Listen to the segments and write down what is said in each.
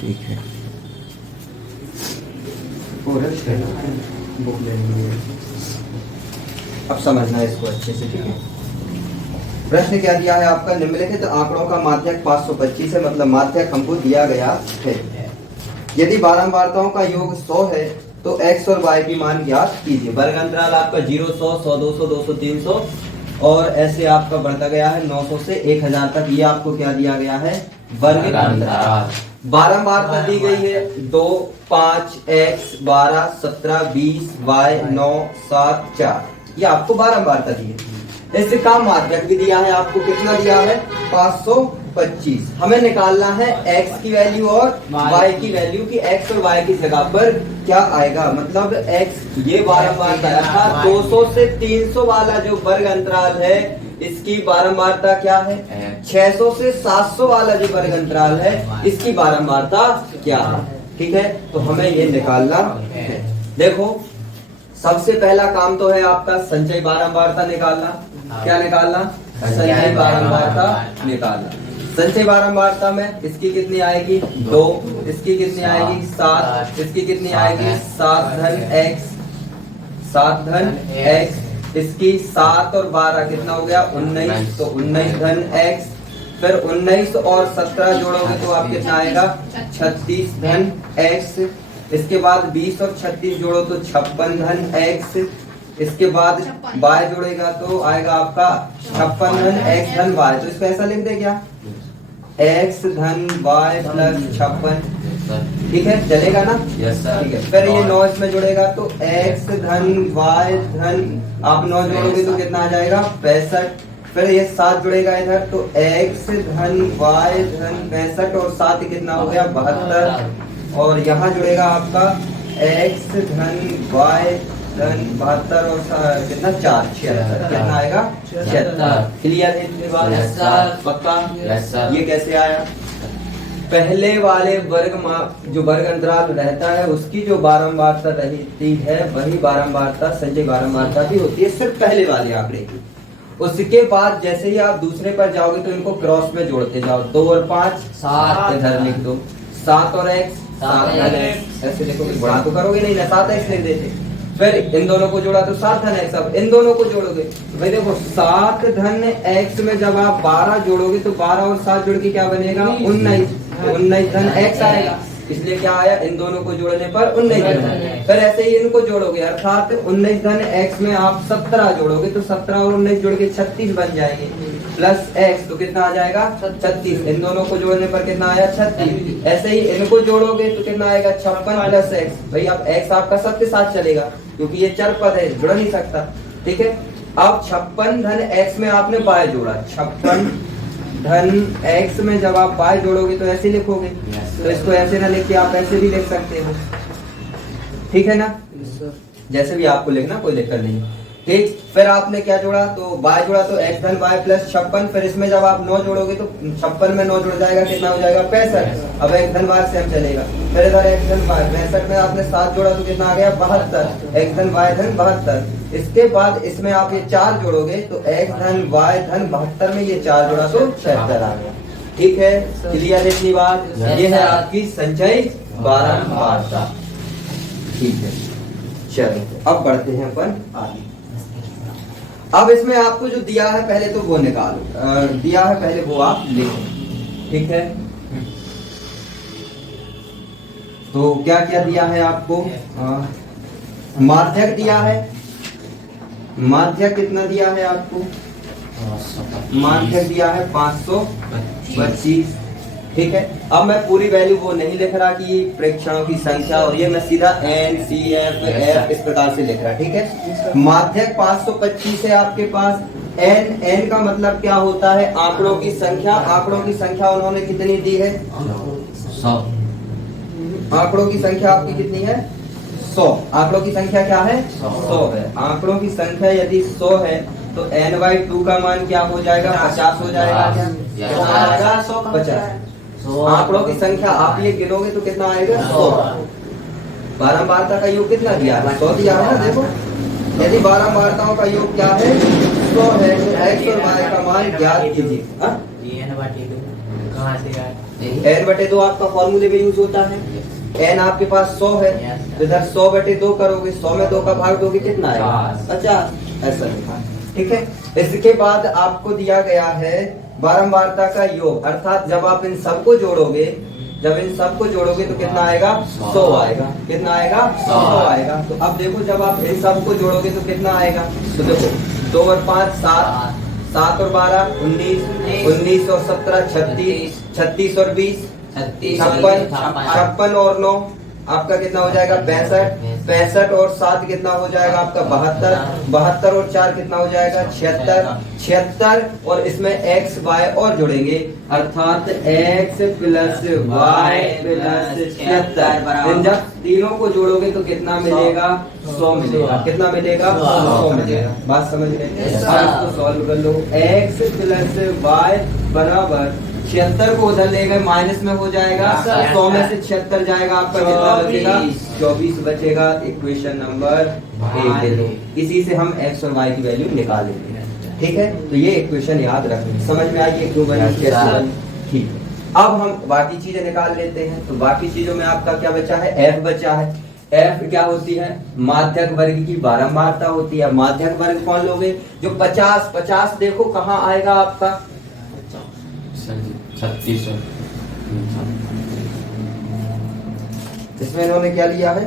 ठीक है, बुक लेंगे। अब समझना है इसको अच्छे से, ठीक है। प्रश्न क्या दिया है आपका, निम्नलिखित आंकड़ों का माध्यक 525 है, मतलब माध्यक हमको दिया गया है। यदि बारंबारताओं का योग 100 है तो x और y की मान ज्ञात कीजिए। वर्ग अंतराल आपका 0, 100, 100, 200, 200, 300 और ऐसे आपका बढ़ता गया है 900 से 1000 तक। ये आपको क्या दिया गया है, वर्ग अंतराल। बारंबारता दी गई है 2, 5, x, 12, 17, 20, y, 9, 7, 4। ये आपको बारंबारता दी है। इससे काम माध्यक भी दिया है आपको, कितना दिया है, 525। हमें निकालना है x की वैल्यू और y की वैल्यू की x और y की जगह पर क्या आएगा। मतलब x ये बारंबारता अर्थात 200 से 300 वाला जो वर्ग अंतराल है इसकी बारंबारता क्या है, 600 से 700 वाला जो वर्ग अंतराल है इसकी बारंबारता क्या है। ठीक है, तो हमें ये निकालना है। देखो सबसे पहला काम तो है आपका संचय बारंबारता निकालना। क्या निकालना, संचय बारंबारता निकालना। संचय बारंबारता में इसकी कितनी आएगी, 2, इसकी कितनी आएगी, 7, इसकी कितनी आएगी, 7 धन x, 7 धन x, इसकी 7 और 12 कितना हो गया, 19, तो 19 धन x, फिर 19 और 17 जोड़ोगे तो आप कितना आएगा, 36 धन x, इसके बाद 20 और 36 जोड़ो तो 56 धन x, इसके बाद y जोड़ेगा तो आएगा आपका 56 धन x धन y। तो इसको ऐसा लिख दे क्या, x धन y प्लस 56। ठीक है, चलेगा ना, यस सर। ठीक है, फिर ये 9 इसमें जुड़ेगा तो x धन y धन आप 9 जोड़ोगे तो कितना आ जाएगा, 65। फिर ये 7 जुड़ेगा इधर तो x धन y धन 65 और 7 कितना हो गया, 72। और यहाँ जुड़ेगा आपका x धन y धन 72 और कितना 4, 76, कितना आएगा, 76। क्लियर है इतनी बात, यस सर। पक्का, यस सर। ये कैसे आया, पहले वाले जो वर्ग अंतराल रहता है उसकी जो बारंबारता रहती है वही बारंबारता संचय बारंबारता भी होती है, सिर्फ पहले वाले आंकड़े की। उसके बाद जैसे ही आप दूसरे पर जाओगे तो इनको क्रॉस में जोड़ते जाओ, 2 और 5 7, इधर लिख दो 7 और x 7 धन x, ऐसे देखोगे बड़ा तो करोगे नहीं ना, 7x लिख देते। फिर इन दोनों को जोड़ा तो 7 धन x, अब इन दोनों को जोड़ोगे तो भाई देखो 7 धन x में जब आप 12 जोड़ोगे तो 12 और 7 जोड़ के क्या बनेगा, 19 धन x आएगा। इसलिए क्या आया, इन दोनों को जोड़ने पर 19 धन। फिर ऐसे ही इनको जोड़ोगे अर्थात 19 धन x में आप 17 जोड़ोगे तो 17 और 19 जोड़ के 36 बन जाएंगे, प्लस x तो कितना आ जाएगा, 36। इन दोनों को जोड़ने पर कितना आया, 36। ऐसे ही इनको जोड़ोगे तो कितना आएगा, 56 प्लस x। भाई अब x आपका सबके साथ चलेगा क्योंकि ये चर पद है, जुड़ नहीं सकता। ठीक है, अब 56 धन x में आपने y जोड़ा, 56 धन x में जब आप y जोड़ोगे तो ऐसे लिखोगे, तो इसको ऐसे ना लिख के आप ऐसे भी लिख सकते हो। ठीक है ना, जैसे भी आपको लिखना कोई दिक्कत नहीं। ठीक, फिर आपने क्या जोड़ा, तो y जोड़ा तो x धन y प्लस 56। फिर इसमें जब आप 9 जोड़ोगे तो 56 में 9 जुड़ जाएगा, कितना हो जाएगा, 65। अब x धन y सेम चलेगा। फिर इधर x धन y 65 में आपने 7 जोड़ा तो कितना आ गया, 72, x धन y धन 72। इसके बाद इसमें आप ये 4 जोड़ोगे तो x धन y धन 72 में ये 4 जोड़ा तो 76 आ गया। ठीक है, क्लियर है इतनी बात, ये है आपकी संचय बारंबारता। ठीक है, चलो अब बढ़ते हैं अपन आगे। अब इसमें आपको जो दिया है पहले तो वो निकालो, दिया है पहले वो आप लिखो। ठीक है, तो क्या क्या दिया है आपको, माध्यक दिया है, माध्यक कितना दिया है आपको, माध्यक दिया है 525। ठीक है, अब मैं पूरी वैल्यू वो नहीं लिख रहा कि प्रेक्षणों की संख्या, और ये मैं सीधा n c f f इस प्रकार से लिख रहा। ठीक है, माध्यक 525 है आपके पास। n का मतलब क्या होता है, आंकड़ों की संख्या। आंकड़ों की संख्या उन्होंने कितनी दी है, 100। आंकड़ों की संख्या आपकी कितनी है, 100। आंकड़ों की संख्या क्या है, 100 है। आंकड़ों की संख्या यदि 100 है तो n/2 का मान क्या हो जाएगा, 50 हो जाएगा। क्या 50। आंकड़ों की संख्या आप ये गिनोगे तो कितना आएगा, 100। बारंबारता का योग कितना दिया है, 100 दिया है ना। देखो यदि बारंबारताओं का योग क्या है, 100 है तो x और y का मान ज्ञात कीजिए। कहाँ से n बटे 2 आपका फॉर्मूले में यूज होता है। n आपके पास 100 है, तो इधर 100 बटे 2 करोगे, 100 में 2 का भाग दोगे कितना आएगा? 50। ऐसा लिखा, ठीक है। इसके बाद आपको दिया गया है बारंबारता का योग, अर्थात जब आप इन सबको जोड़ोगे, जब इन सबको जोड़ोगे तो कितना आएगा? 100 आएगा। कितना आएगा? 100 आएगा। तो अब देखो जब आप इन सबको जोड़ोगे तो कितना आएगा? तो देखो 2 और 5 7, 7 और 12 19, 19 और 17 36, 36 और 20 56, 56 और 9 आपका कितना हो जाएगा? 65, 65 और 7 कितना हो जाएगा आपका? 72, 72 और 4 कितना हो जाएगा? 76, 76 और इसमें x y और जोड़ेंगे, अर्थात x प्लस y प्लस 76। जब तीनों को जोड़ोगे तो कितना मिलेगा? 100 मिलेगा। कितना मिलेगा? 100 मिलेगा। बात समझ रहे हैं? अब इसको सॉल्व कर लो। x प्लस y बराबर 76 को उधर ले गए, माइनस में हो जाएगा, 100 में से 76 जाएगा, आपका कितना बचेगा? 24 बचेगा। इक्वेशन नंबर 1 दे दो। इसी से हम x और y की वैल्यू निकाल लेंगे, ठीक है। तो ये इक्वेशन याद रखना, समझ में आई क्यों बनी, कैसे बनी, ठीक है। अब हम बाकी चीजें निकाल लेते हैं। तो बाकी चीजों में आपका क्या बचा है? f बचा है। f क्या होती है? माध्यक वर्ग की बारंबारता होती है। माध्यक वर्ग कौन लोगे? जो 50, 50 देखो कहाँ आएगा आपका? 36। इसमें इन्होंने क्या लिया है?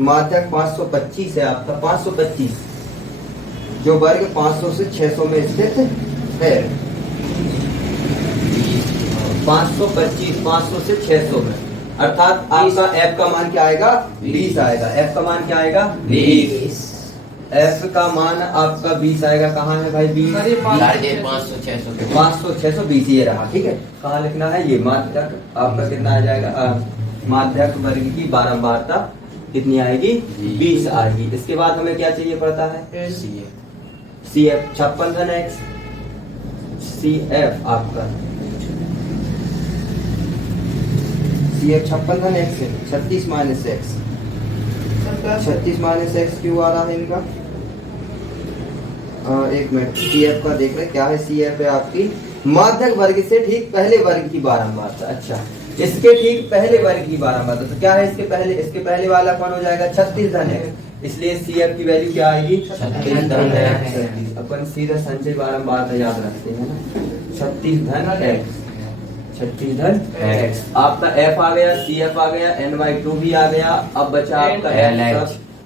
माध्यक 525 है आपका, 525 जो वर्ग 500 से 600 में स्थित है। 525 500 से 600 में, अर्थात आपका f का मान क्या आएगा? 20 आएगा। f का मान क्या आएगा? 20। f का मान आपका 20 आएगा। कहाँ है भाई 20? 500 600 20 ये रहा, ठीक है। कहाँ लिखना है? ये माध्यक आपका कितना आ जाएगा? माध्यक वर्ग की बारंबारता कितनी आएगी? 20 आएगी। इसके बाद हमें क्या चाहिए पड़ता है? CF 56 धन x। CF आपका CF 56 धन x है, 36 माइनस x। 36 माइनस x क्यों आ रहा है इनका? एक मिनट, CF का देख रहे क्या है? CF है आपकी माध्यक वर्ग से ठीक पहले वर्ग की बारंबारता। अच्छा, इसके ठीक पहले वर्ग की बारंबारता तो क्या है? इसके पहले वाला कौन हो जाएगा? 36 धन x। इसलिए CF की वैल्यू क्या आएगी? 36 धन x। अपन सीधा संचय बारंबारता याद रखते हैं ना, 36 धन x। 36 धन x। आपका f आ गया, CF आ गया, n/2 भी आ गया। अब बचा आपका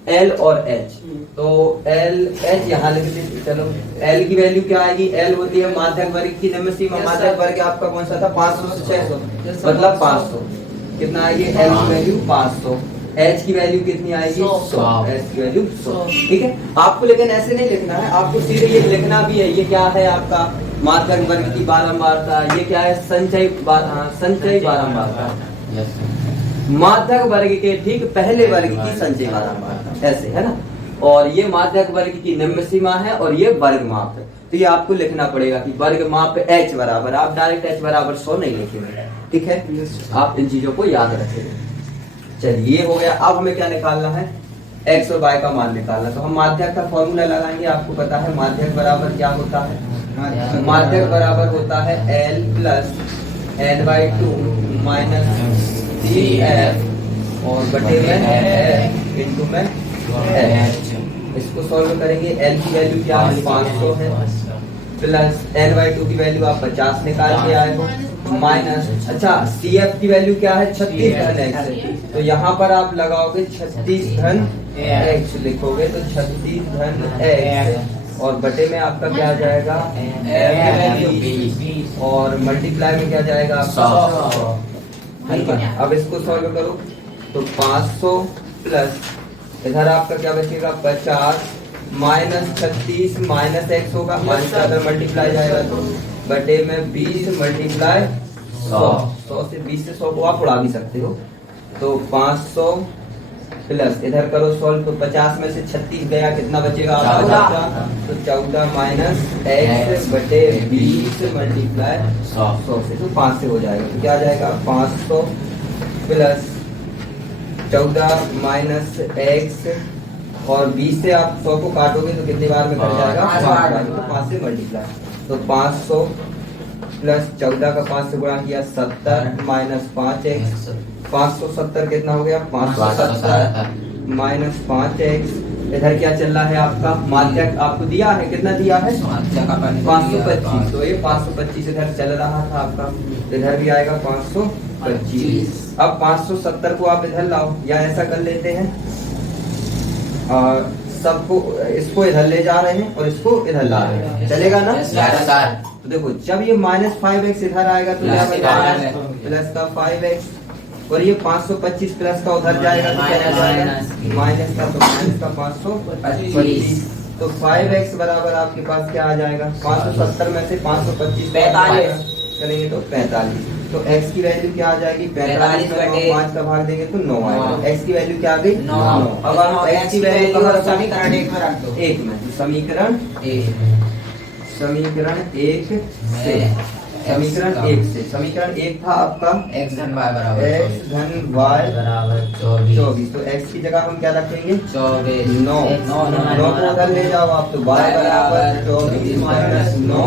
L और H। तो L H यहाँ लिख लीजिए। चलो L की वैल्यू क्या आएगी? L होती है माध्यक वर्ग की निम्न सीमा। माध्यक वर्ग आपका कौन सा था? 500 से 600, मतलब 500। कितना आएगी L की वैल्यू? 500। H की वैल्यू कितनी आएगी? 100। H की वैल्यू 100, ठीक है। आपको लेकिन ऐसे नहीं लिखना है, आपको सीधे ये लिखना भी है। ये क्या है आपका? माध्यक वर्ग की बारंबारता। ये क्या है? संचय बारंबारता। माध्यक वर्ग के ठीक पहले वर्ग की संचय बारंबारता, ऐसे है ना। और ये माध्यक वर्ग की निम्न सीमा है और ये वर्ग माप है। तो ये आपको लिखना पड़ेगा कि वर्ग माप h बराबर, आप डायरेक्ट h बराबर 100 नहीं लिखेंगे, ठीक है। आप इन चीजों को याद रखेंगे। चलिए ये हो गया। अब हमें क्या निकालना है? x और y का मान निकालना। तो हम माध्यक का फॉर्मूला लगाएंगे। आपको पता है माध्यक बराबर क्या होता है? माध्यक बराबर होता है L plus n/2 minus CF और बटे में F इंटू में H। इसको सॉल्व करेंगे। L की वैल्यू क्या है? 500 है, प्लस n/2 की वैल्यू आप 50 निकाल के आए हो, माइनस अच्छा CF की वैल्यू क्या है? 36 धन x। तो यहाँ पर आप लगाओगे 36 धन x, लिखोगे तो 36 धन x और बटे में आपका क्या आ जाएगा? F और मल्टीप्लाई में क्या जाएगा? 100। अब इसको सॉल्व करो तो 500 प्लस इधर आपका क्या बचेगा? 50 माइनस 36 माइनस x होगा, माइनस का अगर मल्टीप्लाई जाएगा तो बटे में 20 मल्टीप्लाई 100। 100 से 20 से 100 को आप उड़ा भी सकते हो। तो 500 प्लस इधर करो सॉल्व तो 50 में से 36 गया, कितना बचेगा? 14। तो 14 माइनस x बटे 20 मल्टीप्लाई 100 से, तो 5 से हो जाएगा। तो क्या आ जाएगा? 500 प्लस 14 माइनस x और 20 से आप 100 को काटोगे तो कितने बार में कट जाएगा? 5 बार। तो 5 से मल्टीप्लाई, तो 500 प्लस 14 का 5 से गुणा किया 70 माइनस 5x 570 कितना हो गया 570 माइनस 5x। इधर क्या चल रहा है आपका माध्यक आपको दिया है कितना दिया है 525। तो ये 525 इधर चल रहा था आपका, इधर भी आएगा 525। अब 570 को आप इधर लाओ या ऐसा कर लेते हैं सबको इसको इधर ले जा रहे हैं और इसको इधर ला रहे हैं, चलेगा ना। तो देखो जब ये माइनस 5x इधर आएगा तो क्या बचेगा प्लस का 5x और ये 525 प्लस का उधर जाएगा तो क्या जाएगा माइनस का, तो माइनस का 525। तो 5x बराबर आपके पास क्या आ जाएगा 570 में से 525 करेंगे तो 45। तो x की वैल्यू क्या आ जाएगी 45 में 5 का भाग देंगे तो 9 आएगा। x की वैल्यू क्या आ गई 9। अब आप x की वैल्यू समीकरण 1 में रख दो, 1 में समीकरण 1 से समीकरण 1 से समीकरण 1 था आपका x धन y बराबर 24। तो x की जगह हम क्या रखेंगे 9 को उधर ले जाओ आप, तो y बराबर 24 माइनस 9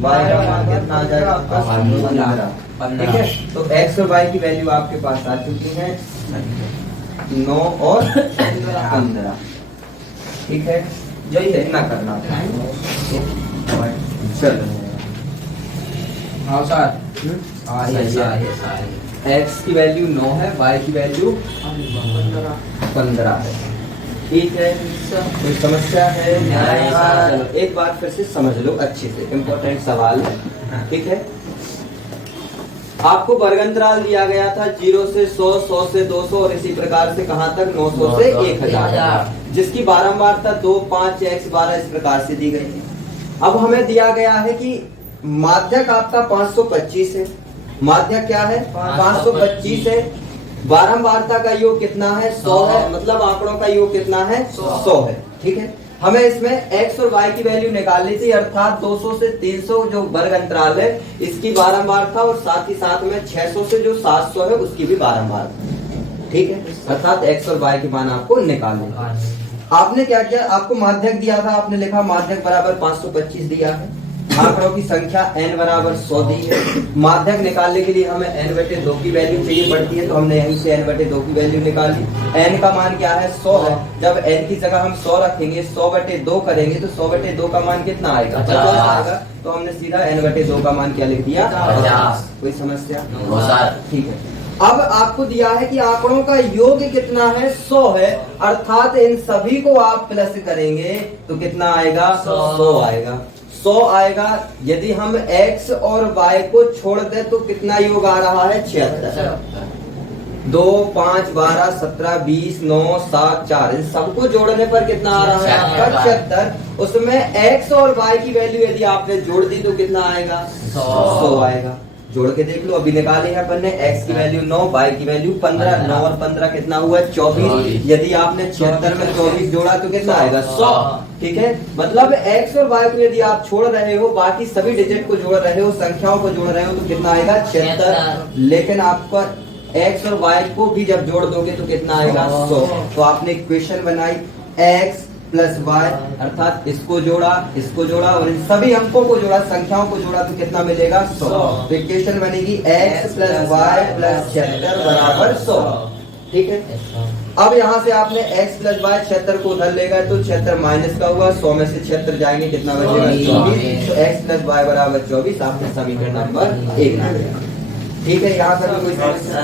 y का मान कितना आ जाएगा आपका 15। ठीक है, तो x और y की वैल्यू आपके पास आ चुकी है 9 और 15। ठीक है, यही है इतना करना। चलो x की वैल्यू 9 है, y की वैल्यू 15 है। ठीक है, कोई समस्या है? चलो एक बार फिर से समझ लो अच्छे से, इम्पोर्टेंट सवाल है। ठीक है, आपको वर्ग अंतराल दिया गया था 0 से 100, 100 से 200 और इसी प्रकार से कहां तक 900 से 1000, जिसकी बारंबारता 2, 5, x 12 इस प्रकार से दी गई है। अब हमें दिया गया है कि माध्यक आपका 525 है, माध्यक क्या है 525 है, बारंबारता का योग कितना है 100 है, मतलब आंकड़ों का योग कितना है 100 है। ठीक है, हमें इसमें x और y की वैल्यू निकालनी थी, अर्थात 200 से 300 जो वर्ग अंतराल है इसकी बारंबारता और साथ ही साथ में 600 से जो 700 है उसकी भी बारंबारता। ठीक है, अर्थात x और y के मान आपको निकालने। आपने क्या किया, आपको माध्यक दिया था, आपने लिखा माध्यक बराबर 525 दिया है, आंकड़ों की संख्या n बराबर 100 दी है। माध्यक निकालने के लिए हमें n/2 की वैल्यू चाहिए पड़ती है, तो हमने यहीं से n/2 की वैल्यू निकाली। n का मान क्या है 100 है, जब n की जगह हम 100 रखेंगे 100/2 करेंगे तो 100/2 का मान कितना आएगा 50 आएगा। तो हमने सीधा n/2 का मान क्या लिख दिया 50। कोई समस्या? ठीक है, अब आपको दिया है कि आंकड़ों का योग कितना है 100 है, अर्थात इन सभी को आप प्लस करेंगे तो कितना आएगा 100 आएगा। 100 आएगा। यदि हम x और y को छोड़ दे तो कितना योग आ रहा है 76। 2, 5, 12, 17, 20, 9, 7, 4 इन सबको जोड़ने पर कितना आ रहा है आपका 76। उसमें x और y की वैल्यू यदि आपने जोड़ दी तो कितना आएगा 100 आएगा। जोड़ के देख लो, अभी निकाले हैं अपन ने x की वैल्यू 9, y की वैल्यू 15। 9 और 15 कितना हुआ 24। यदि आपने 76 में 24 जोड़ा तो कितना आएगा 100। ठीक है, मतलब x और y को यदि आप छोड़ रहे हो, बाकी सभी डिजिट को जोड़ रहे हो, संख्याओं को जोड़ रहे हो तो कितना आएगा 76। लेकिन आपका x और y को भी जब जोड़ दोगे तो कितना आएगा 100। तो आपने इक्वेशन बनाई x प्लस y, अर्थात इसको जोड़ा और इन सभी अंकों को जोड़ा, संख्याओं को जोड़ा तो कितना मिलेगा 100। तो इक्वेशन बनेगी x प्लस y प्लस 76 बराबर 100। ठीक है, अब यहाँ से आपने x प्लस y 76 को उधर ले गए तो 76 माइनस का हुआ, 100 में से 76 जाएंगे कितना बचेगा 24। तो x प्लस y बराबर 24 आपने समीकरण नंबर 1। ठीक है, यहाँ पर कोई समस्या?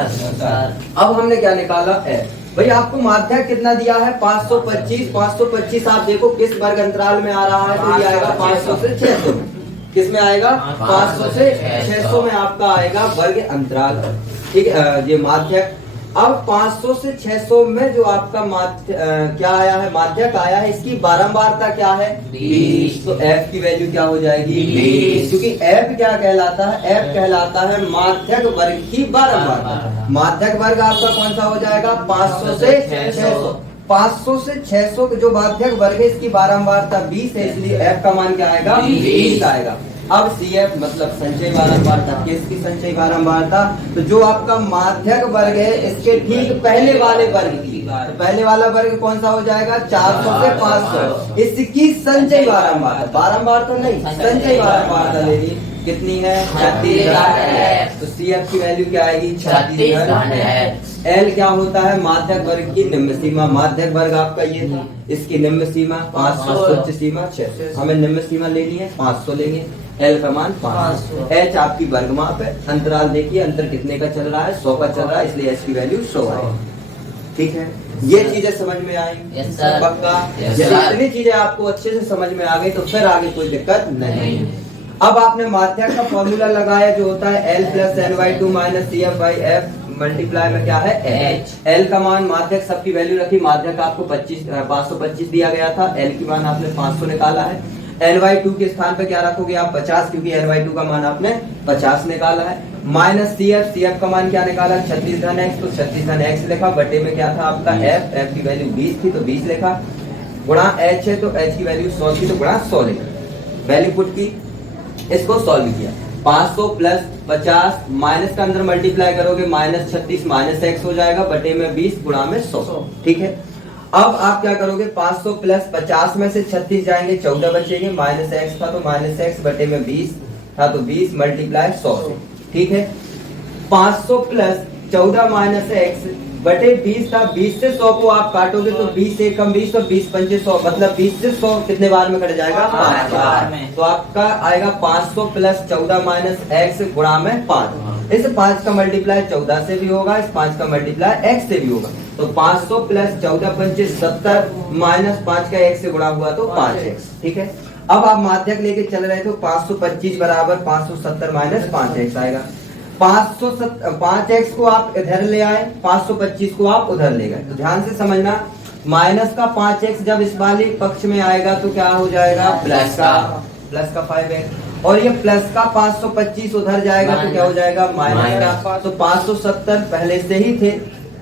अब हमने क्या निकाला f। भाई आपको माध्यक कितना दिया है 525। 525 आप देखो किस वर्ग अंतराल में आ रहा है, तो ये आएगा 500 से 600। किस में आएगा 500 से 600 में आपका आएगा वर्ग अंतराल। ठीक है, ये माध्यक। अब 500 से 600 में जो आपका क्या आया है माध्यक आया है, इसकी बारंबारता क्या है 20। तो f की वैल्यू क्या हो जाएगी 20, क्योंकि f क्या कहलाता है, f कहलाता है माध्यक वर्ग की बारंबारता। माध्यक वर्ग आपका कौन सा हो जाएगा 500 से 600। 500 से 600 जो माध्यक वर्ग है इसकी बारंबारता 20 है, इसलिए f का मान क्या आएगा 20 आएगा। अब CF मतलब संचय बारंबारता, किसकी संचय बारंबारता, तो जो आपका माध्यक वर्ग है इसके ठीक पहले वाले वर्ग की, तो पहले वाला वर्ग कौन सा हो जाएगा 400 से 500, इसकी संचय बारंबारता, बारंबारता नहीं संचय बारंबारता लेगी। कितनी है? 36 धन x। तो CF की वैल्यू क्या आएगी? 36 धन धन x। L क्या होता है? माध्यक वर्ग की निम्न सीमा। माध्यक वर्ग आपका ये था, इसकी निम्न सीमा 500, उच्च सीमा 600। हमें निम्न सीमा लेनी है 500 लेंगे, L का मान 500। H आपकी वर्ग माप है। अंतराल देखिए, अंतर कितने का चल रहा है? 100 का चल रहा है, इसलिए H की वैल्यू 100 है। ठीक है, ये चीजें समझ में आई? Yes, sir. पक्का? Yes, यदि sir. इतनी चीजें आपको अच्छे से समझ में आ गई तो फिर आगे कोई दिक्कत नहीं। अब आपने माध्यक का फॉर्मूला लगाया जो होता है L plus N/2 minus CF by F multiply में क्या है? H। L का मान माध्यक सबकी वैल्यू रखी, माध्यक आपको 525 दिया गया था, L की मान आपने 500 निकाला है। N/2 के स्थान पे क्या रखोगे आप? 50, क्योंकि N/2 का मान आपने 50 निकाला है। माइनस CF का मान क्या निकाला? 36 धन x, तो 36 धन x लिखा, बटे में क्या था आपका? F की वैल्यू 20 थी तो 20 लिखा, गुणा H है तो H की वैल्यू 100 थी तो गुणा 100 लिखा, वैल्यू पुट की, इसको सॉल्व किया। 500 प्लस 50 माइनस का अंदर मल्टीप्लाई करोगे, माइनस 36 माइनस x हो जाएगा, बटे में 20 गुणा में 100। ठीक है, अब आप क्या करोगे? 500 प्लस 50 में से 36 जाएंगे, 14 बचेंगे, माइनस x था तो माइनस x, बटे में 20 था तो 20 मल्टीप्लाई 100 से। ठीक है, 500 प्लस 14 माइनस x बटे 20 था, 20 से 100 को आप काटोगे तो 20 से कम 20 और 20 पंचे 100, मतलब 20 से 100 कितने बार में कट जाएगा? 5 बार में। तो आपका आएगा 500 प्लस 14 माइनस x गुणा में 5। इस 5 का मल्टीप्लाई 14 से भी होगा, इस 5 का मल्टीप्लाई x से भी होगा, तो 500 प्लस 14 पंचे 70 माइनस 5 का x से गुणा हुआ तो 5x। ठीक है, अब आप माध्यक लेके चल रहे थे, 525 बराबर 570 माइनस 5x आएगा। 5x को आप इधर ले आए, 525 को आप उधर ले गए, तो ध्यान से समझना, माइनस का 5x जब इस वाले पक्ष में आएगा तो क्या हो जाएगा? प्लस का 5x, और ये प्लस का 525 उधर जाएगा तो क्या हो जाएगा? माइनस का। तो 570 पहले से ही थे,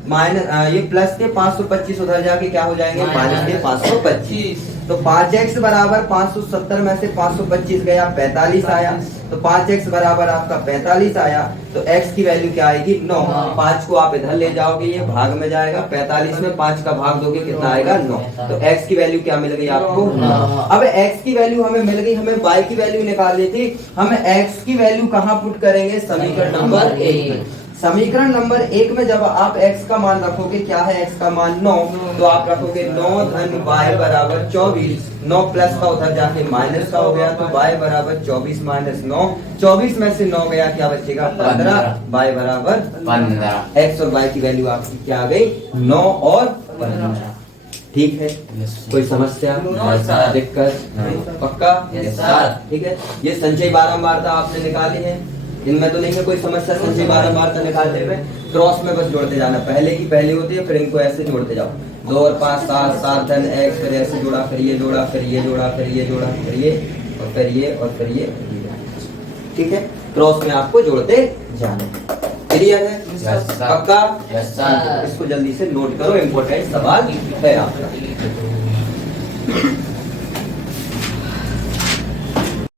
माइनस ये प्लस के 525 उधर जाके क्या हो जाएंगे? माइनस के 525। तो 5x बराबर 570 में से 525 गया 45 आया, तो 5x बराबर आपका 45 आया, तो x की वैल्यू क्या आएगी? 9। 5 को आप इधर ले जाओगे, ये भाग में जाएगा, 45 में 5 का भाग दोगे कितना आएगा? 9। तो x की वैल्यू क्या मिल गई आपको? 9। अब x की वैल्यू हमें मिल गई, हमें y की वैल्यू निकालनी थी। हमें x की वैल्यू कहाँ पुट करेंगे? समीकरण नंबर 1। समीकरण नंबर 1 में जब आप x का मान रखोगे, क्या है x का मान? 9, तो आप रखोगे 9 धन y बराबर 24। 9 प्लस का उधर जाके माइनस का हो गया, तो y बराबर 24 माइनस 9, 24 में से 9 गया, क्या बचेगा? 15। y बराबर 15। x और y की वैल्यू आपकी क्या आ गई? 9 और 15। ठीक है, कोई समस्या? दिक्कत? पक्का? ठीक है, ये संचय बारंबारता आपने निकाली है, इनमें तो नहीं है कोई समस्या। संचय बारंबारता निकालते हुए क्रॉस में बस जोड़ते जाना, पहले की पहली होती है, फिर इनको ऐसे जोड़ते जाओ, 2 और 5 7, 7 धन x, फिर ऐसे जोड़ा, फिर ये जोड़ा, फिर ये जोड़ा, फिर ये जोड़ा, फिर ये और फिर ये और फिर ये। ठीक है, क्रॉस में आपको जोड़ते जाना। क्लियर है? पक्का? इसको जल्दी से नोट करो, इम्पोर्टेंट सवाल है आपका।